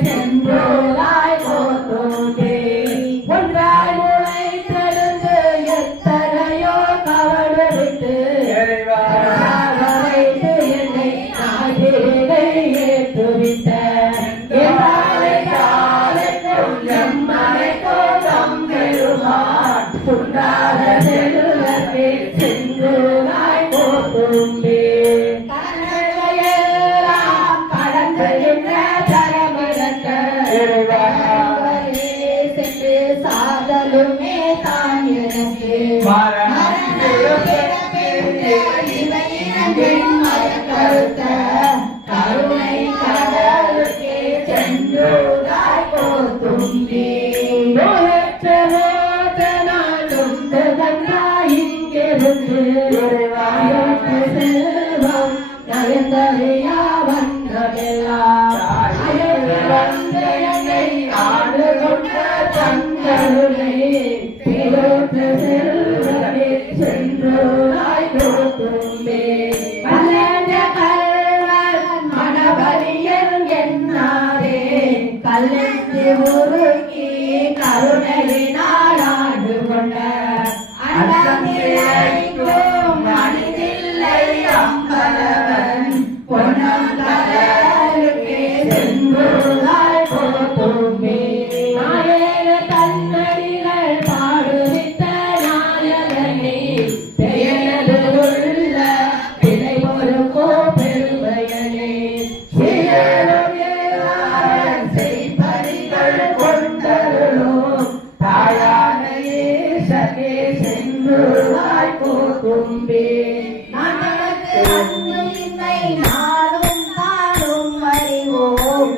சென்றோராய் போத்தோண்டே ஒன்றாய் முளை தெழுந்து எத்தனையோ கவடுவிட்டு வைத்து என்னை நாடிகை ஏற்றுவிட்ட புண்டாத செல்வத்தை சென்றோராய் போத்தோண்டே சாதலுமே தான் எனக்கு கருத்த கருணை கடலுக்கே சென்றுதாய் போத்தும்பி இங்கிருந்து செல்வம் நயந்தறியா வந்ததெல்லாம் ஆடு கொண்ட தங்களுடைய சென்றோராய் போத்தும்பே மனபலியன் என்னாரே கல்லென்று உருக்கி கருணையினால் ஆண்டு கொண்ட அண்டமில்லைக்கும் மனிதில்லை அம்பலவன் பொன்னங்கடலுக்கே சென்றோராய் போத்தும்பே நானும் தானும் அறிவோம்